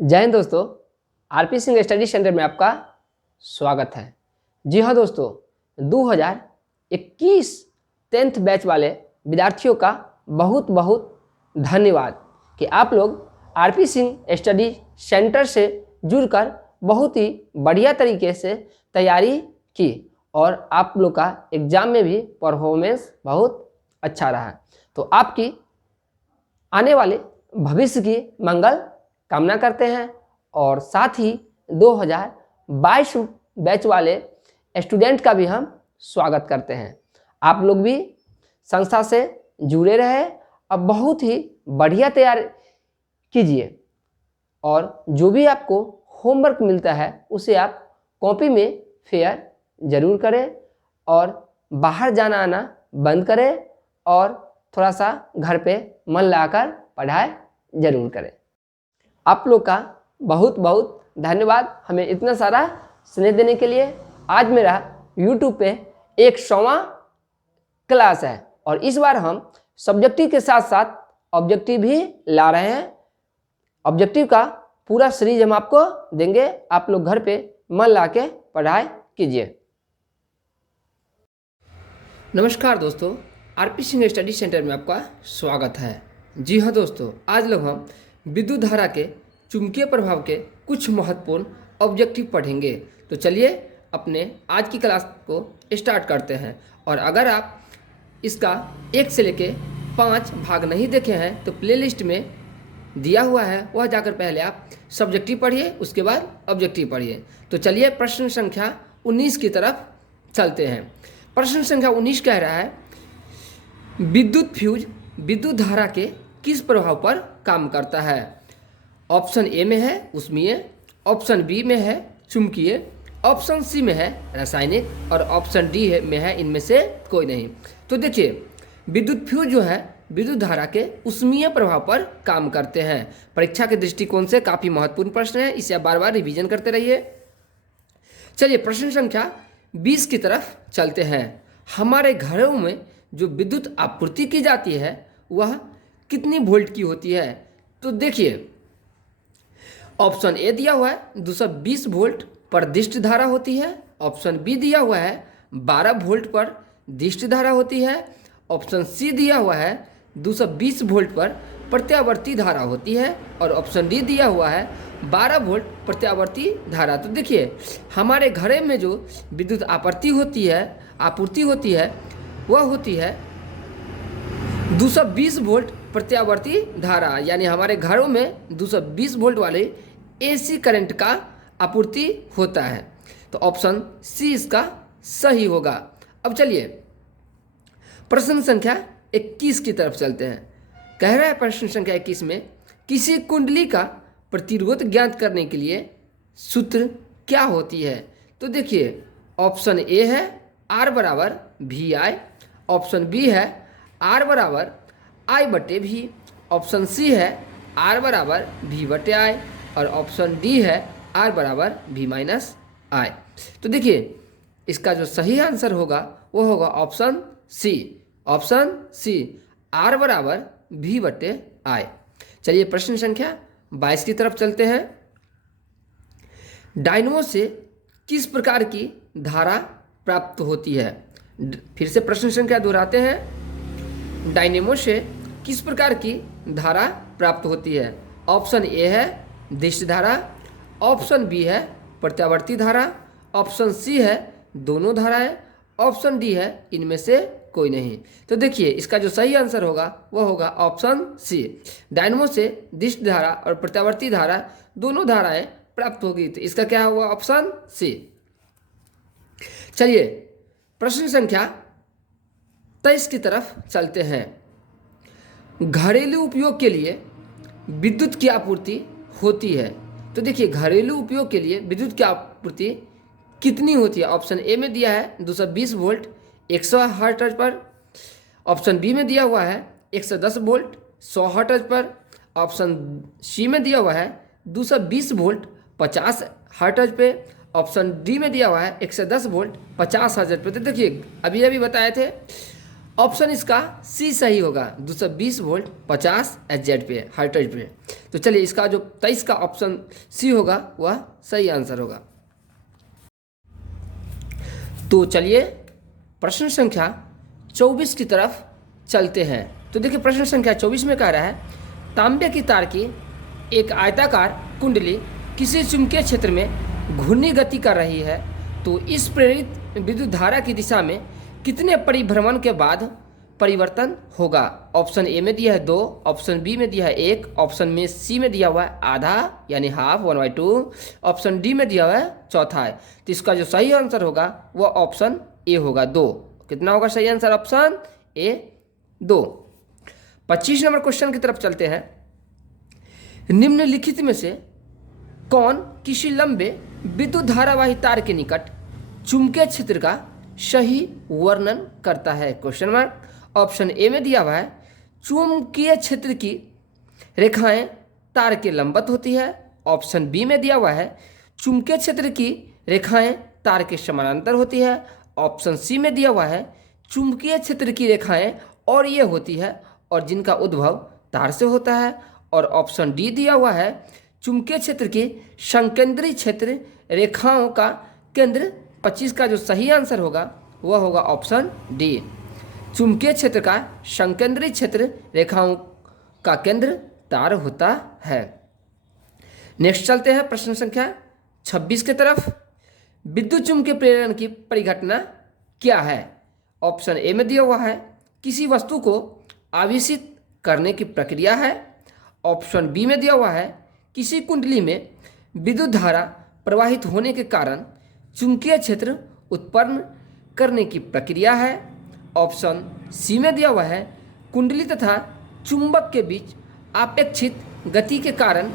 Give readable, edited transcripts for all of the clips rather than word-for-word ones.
जय हिंद दोस्तों। RP Singh study centre में आपका स्वागत है। जी हाँ दोस्तों, 2021 10th बैच वाले विद्यार्थियों का बहुत बहुत धन्यवाद कि आप लोग आरपी सिंह स्टडी सेंटर से जुड़कर बहुत ही बढ़िया तरीके से तैयारी की और आप लोग का एग्ज़ाम में भी परफॉर्मेंस बहुत अच्छा रहा। तो आपकी आने वाले भविष्य की मंगल कामना करते हैं और साथ ही 2022 बैच वाले स्टूडेंट का भी हम स्वागत करते हैं। आप लोग भी संस्था से जुड़े रहे और बहुत ही बढ़िया तैयार कीजिए और जो भी आपको होमवर्क मिलता है उसे आप कॉपी में फेयर ज़रूर करें और बाहर जाना आना बंद करें और थोड़ा सा घर पे मन लगाकर पढ़ाई ज़रूर करें। आप लोग का बहुत बहुत धन्यवाद हमें इतना सारा स्नेह देने के लिए। आज मेरा YouTube पे 100वां क्लास है और इस बार हम सब्जेक्टिव के साथ साथ ऑब्जेक्टिव भी ला रहे हैं। ऑब्जेक्टिव का पूरा सीरीज हम आपको देंगे, आप लोग घर पे मन ला के पढ़ाई कीजिए। नमस्कार दोस्तों, आरपी सिंह स्टडी सेंटर में आपका स्वागत है। जी हाँ दोस्तों, आज लोग हम विद्युत धारा के चुंबकीय प्रभाव के कुछ महत्वपूर्ण ऑब्जेक्टिव पढ़ेंगे। तो चलिए अपने आज की क्लास को स्टार्ट करते हैं। और अगर आप इसका 1 से लेके 5 भाग नहीं देखे हैं तो प्लेलिस्ट में दिया हुआ है, वह जाकर पहले आप सब्जेक्टिव पढ़िए, उसके बाद ऑब्जेक्टिव पढ़िए। तो चलिए प्रश्न संख्या 19 की तरफ चलते हैं। प्रश्न संख्या 19 कह रहा है, विद्युत फ्यूज विद्युत धारा के किस प्रभाव पर काम करता है। ऑप्शन ए में है उष्मीय, ऑप्शन बी में है चुंबकीय, ऑप्शन सी में है रासायनिक और ऑप्शन डी में है इनमें से कोई नहीं। तो देखिए, विद्युत फ्यूज जो है विद्युत धारा के उष्मीय प्रभाव पर काम करते हैं। परीक्षा के दृष्टिकोण से काफ़ी महत्वपूर्ण प्रश्न है, इसे आप बार बार रिवीजन करते रहिए। चलिए प्रश्न संख्या 20 की तरफ चलते हैं। हमारे घरों में जो विद्युत आपूर्ति की जाती है वह कितनी वोल्ट की होती है। तो देखिए, ऑप्शन ए दिया हुआ है 220 वोल्ट पर दिष्ट धारा होती है, ऑप्शन बी दिया हुआ है 12 वोल्ट पर दिष्ट धारा होती है, ऑप्शन सी दिया हुआ है 220 वोल्ट पर प्रत्यावर्ती धारा होती है और ऑप्शन डी दिया हुआ है 12 वोल्ट प्रत्यावर्ती धारा। तो देखिए, हमारे घरे में जो विद्युत आपूर्ति होती है वह होती है 220 वोल्ट प्रत्यावर्ती धारा, यानी हमारे घरों में 220 वोल्ट वाले एसी करंट का आपूर्ति होता है। तो ऑप्शन सी इसका सही होगा। अब चलिए प्रश्न संख्या 21 की तरफ चलते हैं। कह रहा है प्रश्न संख्या 21 में, किसी कुंडली का प्रतिरोध ज्ञात करने के लिए सूत्र क्या होती है। तो देखिए, ऑप्शन ए है R बराबर वी आई, ऑप्शन बी है R बराबर आई बटे भी, ऑप्शन सी है R बराबर वी बटे आई और ऑप्शन डी है R बराबर वी माइनस आई। तो देखिए, इसका जो सही आंसर होगा वो होगा option C. Option C R बराबर वी बटे आई। चलिए प्रश्न संख्या 22 की तरफ चलते हैं। डायनमो से किस प्रकार की धारा प्राप्त होती है। फिर से प्रश्न संख्या दोहराते हैं। डायनेमो से किस प्रकार की धारा प्राप्त होती है। ऑप्शन ए है दिष्ट धारा, ऑप्शन बी है प्रत्यावर्ती धारा, ऑप्शन सी है दोनों धाराएं, ऑप्शन डी है इनमें से कोई नहीं। तो देखिए, इसका जो सही आंसर होगा वह होगा ऑप्शन सी। डायनेमो से दिष्ट धारा और प्रत्यावर्ती धारा दोनों धाराएं प्राप्त होगी, तो इसका क्या हुआ ऑप्शन सी। चलिए प्रश्न संख्या 23 की तरफ चलते हैं। घरेलू उपयोग के लिए विद्युत की आपूर्ति होती है। तो देखिए, घरेलू उपयोग के लिए विद्युत की आपूर्ति कितनी होती है। ऑप्शन ए में दिया है 220 वोल्ट 100 हर्ट्ज पर, ऑप्शन बी में दिया हुआ है 110 वोल्ट 100 हर्ट्ज पर, ऑप्शन सी में दिया हुआ है 220 वोल्ट 50 हर्ट्ज पे, ऑप्शन डी में दिया हुआ है 110 वोल्ट 50 हर्ट्ज पे। तो देखिए, अभी बताए थे ऑप्शन इसका सी सही होगा, 220 वोल्ट 50 एचजेड पे, हर्ट्ज पे। तो चलिए इसका जो 23 का ऑप्शन सी होगा वह सही आंसर होगा। तो चलिए प्रश्न संख्या 24 की तरफ चलते हैं। तो देखिए प्रश्न संख्या 24 में कह रहा है, तांबे की तार की एक आयताकार कुंडली किसी चुंबकीय क्षेत्र में घूर्णी गति कर रही है, तो इस प्रेरित विद्युत धारा की दिशा में कितने परिभ्रमण के बाद परिवर्तन होगा। ऑप्शन ए में दिया है 2, ऑप्शन बी में दिया है 1, ऑप्शन में सी में दिया हुआ है आधा यानी हाफ 1/2, ऑप्शन डी में दिया हुआ है चौथाई। तो इसका जो सही आंसर होगा वह ऑप्शन ए होगा 2। कितना होगा सही answer? Option A 2। 25 number question की तरफ चलते हैं। निम्नलिखित में से कौन किसी लंबे विद्युत धारावाही तार के निकट चुंबकीय क्षेत्र का सही वर्णन करता है? Question mark. ऑप्शन ए में दिया हुआ है, चुंबकीय क्षेत्र की रेखाएं तार के लंबवत होती है। ऑप्शन बी में दिया हुआ है, चुंबकीय क्षेत्र की रेखाएं तार के समानांतर होती है। ऑप्शन सी में दिया हुआ है, चुंबकीय क्षेत्र की रेखाएं और ये होती है और जिनका उद्भव तार से होता है। और ऑप्शन डी दिया हुआ है, चुंबकीय क्षेत्र की संकेंद्री क्षेत्र रेखाओं का केंद्र। 25 का जो सही आंसर होगा वह होगा ऑप्शन डी, चुंबकीय क्षेत्र का संकेंद्री क्षेत्र रेखाओं का केंद्र तार होता है। नेक्स्ट चलते हैं प्रश्न संख्या 26 की तरफ। विद्युत चुंबकीय प्रेरण की परिघटना क्या है? ऑप्शन ए में दिया हुआ है, किसी वस्तु को आवेशित करने की प्रक्रिया है। ऑप्शन बी में दिया हुआ है, किसी कुंडली में विद्युत धारा प्रवाहित होने के कारण चुंबकीय क्षेत्र उत्पन्न करने की प्रक्रिया है। ऑप्शन सी में दिया हुआ है, कुंडली तथा चुंबक के बीच आपेक्षित गति के कारण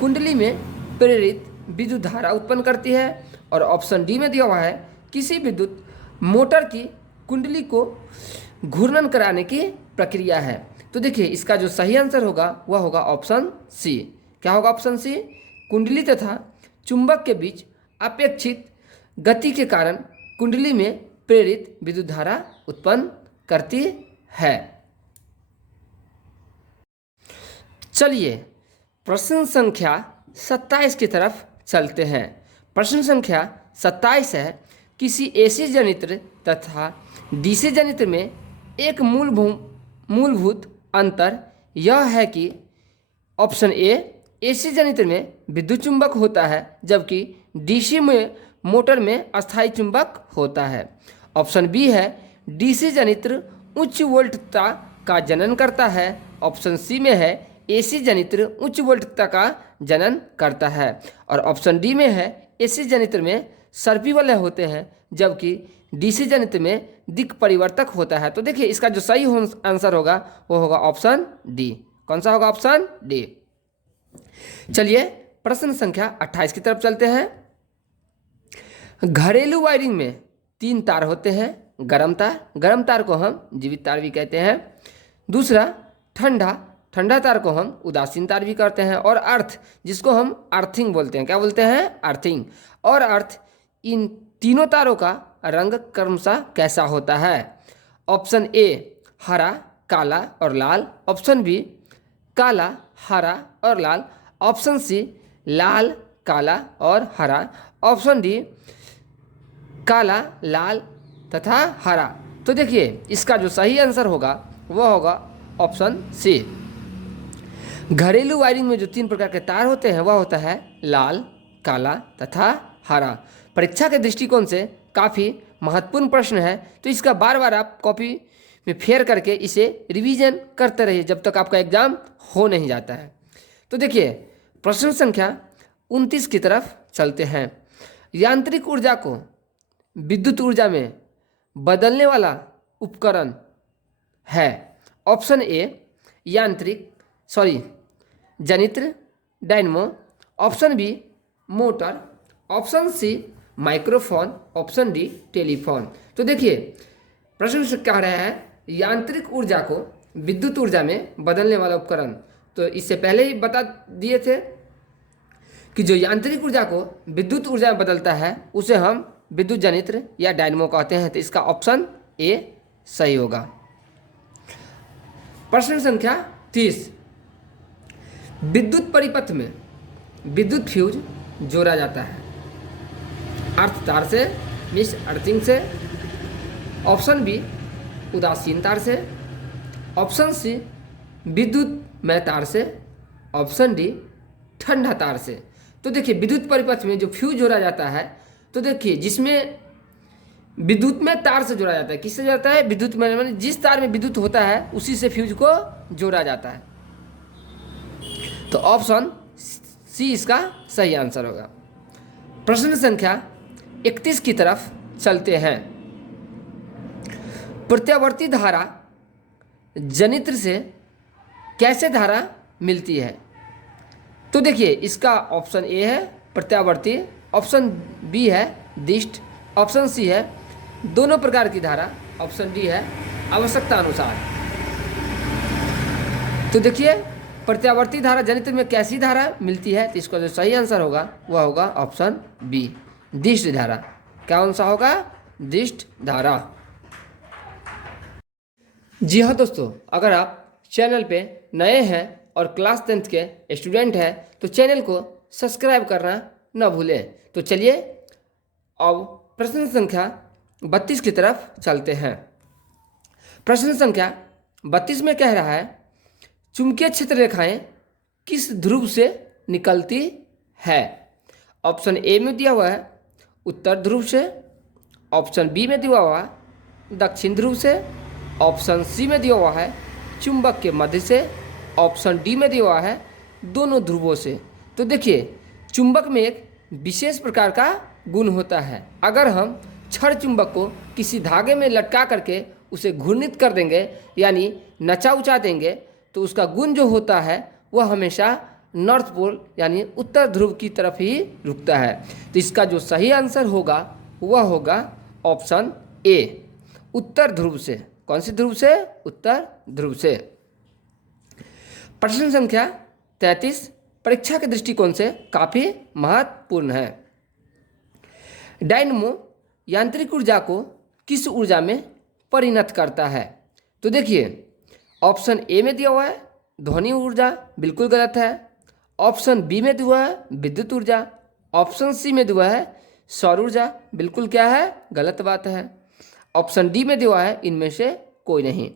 कुंडली में प्रेरित विद्युत धारा उत्पन्न करती है। और ऑप्शन डी में दिया हुआ है, किसी विद्युत मोटर की कुंडली को घूर्णन कराने की प्रक्रिया है। तो देखिए इसका जो सही आंसर होगा वह होगा ऑप्शन सी। क्या होगा ऑप्शन सी? कुंडली तथा चुंबक के बीच अपेक्षित गति के कारण कुंडली में प्रेरित विद्युत धारा उत्पन्न करती है। चलिए प्रश्न संख्या 27 की तरफ चलते हैं। प्रश्न संख्या 27 है, किसी एसी जनित्र तथा डीसी जनित्र में एक मूलभूत अंतर यह है कि ऑप्शन ए, एसी जनित्र में विद्युत चुंबक होता है जबकि डीसी में मोटर में अस्थायी चुंबक होता है। ऑप्शन बी है, डीसी जनित्र उच्च वोल्टता का जनन करता है। ऑप्शन सी में है, एसी जनित्र उच्च वोल्टता का जनन करता है। और ऑप्शन डी में है, एसी जनित्र में सर्पी वलय होते हैं जबकि डीसी जनित्र में दिक् परिवर्तक होता है। तो देखिए इसका जो सही आंसर होगा वो होगा ऑप्शन डी। कौन सा होगा? Option D. चलिए प्रश्न संख्या 28 की तरफ चलते हैं। घरेलू वायरिंग में 3 तार होते हैं। गर्म तार को हम जीवित तार भी कहते हैं। दूसरा ठंडा तार को हम उदासीन तार भी कहते हैं। और अर्थ, जिसको हम अर्थिंग बोलते हैं। क्या बोलते हैं? अर्थिंग। और अर्थ, इन तीनों तारों का रंग क्रमशः कैसा होता है? ऑप्शन ए हरा, काला और लाल। ऑप्शन बी काला, हरा और लाल। ऑप्शन सी लाल, काला और हरा। ऑप्शन डी काला, लाल तथा हरा। तो देखिए इसका जो सही आंसर होगा वह होगा ऑप्शन सी। घरेलू वायरिंग में जो 3 प्रकार के तार होते हैं वह होता है लाल, काला तथा हरा। परीक्षा के दृष्टिकोण से काफ़ी महत्वपूर्ण प्रश्न है, तो इसका बार बार आप कॉपी में फेर करके इसे रिवीजन करते रहिए जब तक आपका एग्जाम हो नहीं जाता है। तो देखिए प्रश्न संख्या 29 की तरफ चलते हैं। यांत्रिक ऊर्जा को विद्युत ऊर्जा में बदलने वाला उपकरण है। ऑप्शन ए जनित्र dynamo. Option B motor. Option C microphone. Option D telephone. तो देखिए प्रश्न से कह रहा है यांत्रिक ऊर्जा को विद्युत ऊर्जा में बदलने वाला उपकरण। तो इससे पहले ही बता दिए थे कि जो यांत्रिक ऊर्जा को विद्युत ऊर्जा में बदलता है उसे हम विद्युत जनित्र या डायनमो कहते हैं। तो इसका ऑप्शन ए सही होगा। प्रश्न संख्या 30, विद्युत परिपथ में विद्युत फ्यूज जोड़ा जाता है अर्थ तार से, मिस अर्थिंग से, ऑप्शन बी उदासीन तार से, ऑप्शन सी विद्युतमय तार से, ऑप्शन डी ठंडा तार से। तो देखिए विद्युत परिपथ में जो फ्यूज जोड़ा जाता है, तो देखिए जिसमें विद्युतमय तार से जोड़ा जाता है, किससे जोड़ा जाता है? विद्युतमय, माने जिस तार में विद्युत होता है उसी से फ्यूज को जोड़ा जाता है। तो ऑप्शन सी इसका सही आंसर होगा। प्रश्न संख्या 31 की तरफ चलते हैं। प्रत्यावर्ती धारा जनित्र से कैसे धारा मिलती है? तो देखिए इसका ऑप्शन ए है प्रत्यावर्ती, ऑप्शन बी है दिष्ट, ऑप्शन सी है दोनों प्रकार की धारा, ऑप्शन डी है आवश्यकता अनुसार। तो देखिए प्रत्यावर्ती धारा जनित्र में कैसी धारा मिलती है, तो इसका जो सही आंसर होगा वह होगा ऑप्शन बी दिष्ट धारा। क्या सा होगा? दिष्ट धारा। जी हाँ दोस्तों, अगर आप चैनल पे नए हैं और क्लास 10th के स्टूडेंट हैं तो चैनल को सब्सक्राइब करना न भूलें। तो चलिए अब प्रश्न संख्या 32 की तरफ चलते हैं। प्रश्न संख्या 32 में कह रहा है चुंबकीय क्षेत्र रेखाएं किस ध्रुव से निकलती है? ऑप्शन ए में दिया हुआ है उत्तर ध्रुव से, ऑप्शन बी में दिया हुआ है दक्षिण ध्रुव से, ऑप्शन सी में दिया हुआ है चुंबक के मध्य से, ऑप्शन डी में दिया हुआ है दोनों ध्रुवों से। तो देखिए चुंबक में एक विशेष प्रकार का गुण होता है। अगर हम छड़ चुंबक को किसी धागे में लटका करके उसे घूर्णित कर देंगे यानी नचा उचा देंगे तो उसका गुण जो होता है वह हमेशा नॉर्थ पोल यानी उत्तर ध्रुव की तरफ ही रुकता है। तो इसका जो सही आंसर होगा वह होगा ऑप्शन ए उत्तर ध्रुव से। कौन सी ध्रुव से? उत्तर ध्रुव से। प्रश्न संख्या 33 परीक्षा के दृष्टिकोण से काफी महत्वपूर्ण है। डायनमो यांत्रिक ऊर्जा को किस ऊर्जा में परिणत करता है? तो देखिए ऑप्शन ए में दिया हुआ है ध्वनि ऊर्जा, बिल्कुल गलत है। ऑप्शन बी में दिया हुआ है विद्युत ऊर्जा, ऑप्शन सी में दिया हुआ है सौर ऊर्जा, बिल्कुल क्या है? गलत बात है। ऑप्शन डी में दिया हुआ है इनमें से कोई नहीं।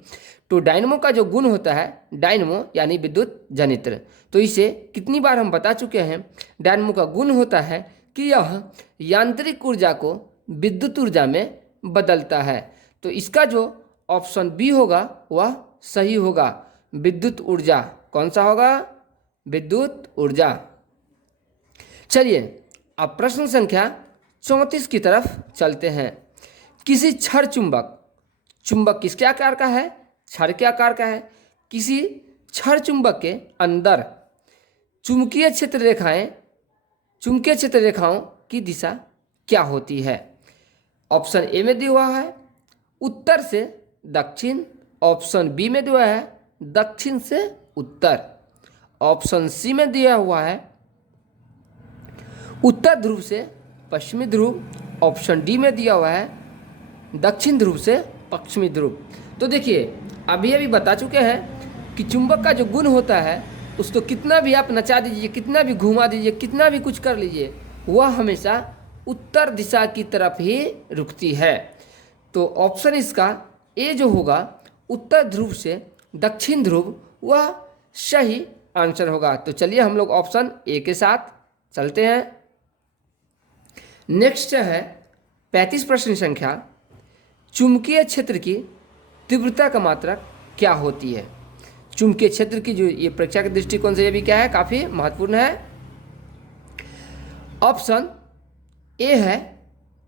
तो डायनमो का जो गुण होता है, डायनमो यानी विद्युत जनित्र, तो इसे कितनी बार हम बता चुके हैं। डायनमो का गुण होता है कि यह यांत्रिक ऊर्जा को विद्युत ऊर्जा में बदलता है। तो इसका जो ऑप्शन बी होगा वह सही होगा विद्युत ऊर्जा। कौन सा होगा? विद्युत ऊर्जा। चलिए अब प्रश्न संख्या 34 की तरफ चलते हैं। किसी छड़ चुंबक, चुंबक किसके आकार का है? छड़ के आकार का है। किसी छड़ चुंबक के अंदर चुंबकीय क्षेत्र रेखाओं की दिशा क्या होती है? ऑप्शन ए में दिया हुआ है उत्तर से दक्षिण, ऑप्शन बी में दिया है दक्षिण से उत्तर, ऑप्शन सी में दिया हुआ है उत्तर ध्रुव से पश्चिमी ध्रुव, ऑप्शन डी में दिया हुआ है दक्षिण ध्रुव से पश्चिमी ध्रुव। तो देखिए अभी बता चुके हैं कि चुंबक का जो गुण होता है उसको कितना भी आप नचा दीजिए, कितना भी घुमा दीजिए, कितना भी कुछ कर लीजिए, वह हमेशा उत्तर दिशा की तरफ ही रुकती है। तो ऑप्शन इसका ए जो होगा उत्तर ध्रुव से दक्षिण ध्रुव, वह सही आंसर होगा। तो चलिए हम लोग ऑप्शन ए के साथ चलते हैं। नेक्स्ट है 35 प्रश्न संख्या चुंबकीय क्षेत्र की तीव्रता का मात्रक क्या होती है? चुंबकीय क्षेत्र की जो ये परीक्षा के दृष्टिकोण से ये भी क्या है? काफी महत्वपूर्ण है। ऑप्शन ए है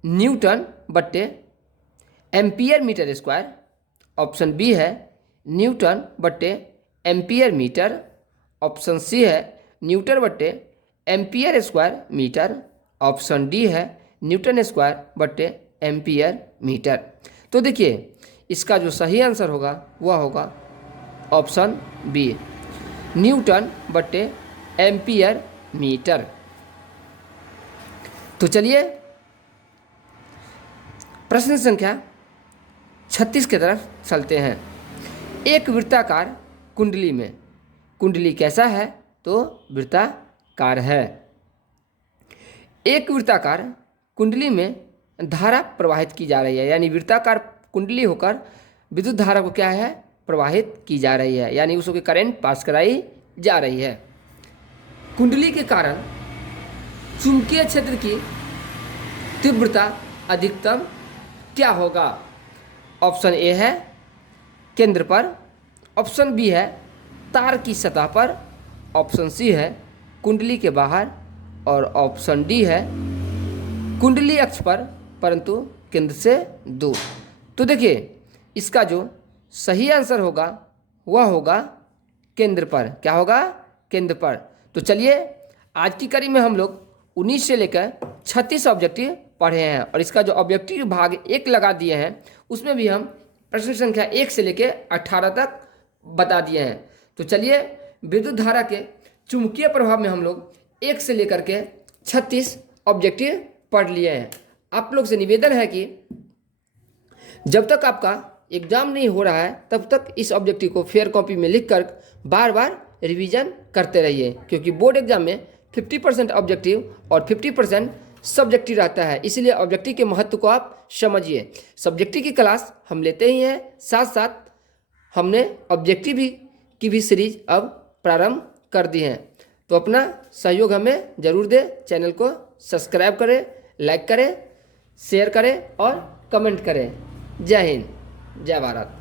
न्यूटन बट्टे ampere metre square, option B है न्यूटन बट्टे एम्पियर मीटर, ऑप्शन सी है न्यूटन बट्टे ampere square metre, option D है न्यूटन स्क्वायर बट्टे एम्पियर मीटर। तो देखिए इसका जो सही आंसर होगा वह होगा ऑप्शन बी न्यूटन बट्टे एम्पियर मीटर। तो चलिए प्रश्न संख्या 36 की तरफ चलते हैं। एक वृत्ताकार कुंडली में। कुंडली कैसा है? तो वृत्ताकार है। एक वृत्ताकार कुंडली में धारा प्रवाहित की जा रही है, यानी वृत्ताकार कुंडली होकर विद्युत धारा को क्या है? प्रवाहित की जा रही है, यानी उसको करंट पास कराई जा रही है। कुंडली के कारण चुंबकीय क्षेत्र की तीव्रता अधिकतम क्या होगा? ऑप्शन ए है केंद्र पर, ऑप्शन बी है तार की सतह पर, ऑप्शन सी है कुंडली के बाहर, और ऑप्शन डी है कुंडली अक्ष पर परंतु केंद्र से दूर। तो देखिए इसका जो सही आंसर होगा वह होगा केंद्र पर। क्या होगा? केंद्र पर। तो चलिए आज की कड़ी में हम लोग 19 से लेकर 36 ऑब्जेक्टिव पढ़े हैं, और इसका जो ऑब्जेक्टिव भाग 1 लगा दिए हैं उसमें भी हम प्रश्न संख्या 1 से लेकर 18 तक बता दिए हैं। तो चलिए विद्युत धारा के चुंबकीय प्रभाव में हम लोग 1 से लेकर के 36 ऑब्जेक्टिव पढ़ लिए हैं। आप लोग से निवेदन है कि जब तक आपका एग्जाम नहीं हो रहा है तब तक इस ऑब्जेक्टिव को फेयर कॉपी में लिखकर बार बार रिवीजन करते रहिए, क्योंकि बोर्ड एग्जाम में 50% ऑब्जेक्टिव और 50% सब्जेक्टिव रहता है, इसलिए ऑब्जेक्टिव के महत्व को आप समझिए। सब्जेक्टिव की क्लास हम लेते ही हैं, साथ साथ हमने ऑब्जेक्टिव की भी सीरीज अब प्रारंभ कर दी है। तो अपना सहयोग हमें जरूर दें, चैनल को सब्सक्राइब करें, लाइक करें, शेयर करें और कमेंट करें। जय हिंद, जय भारत।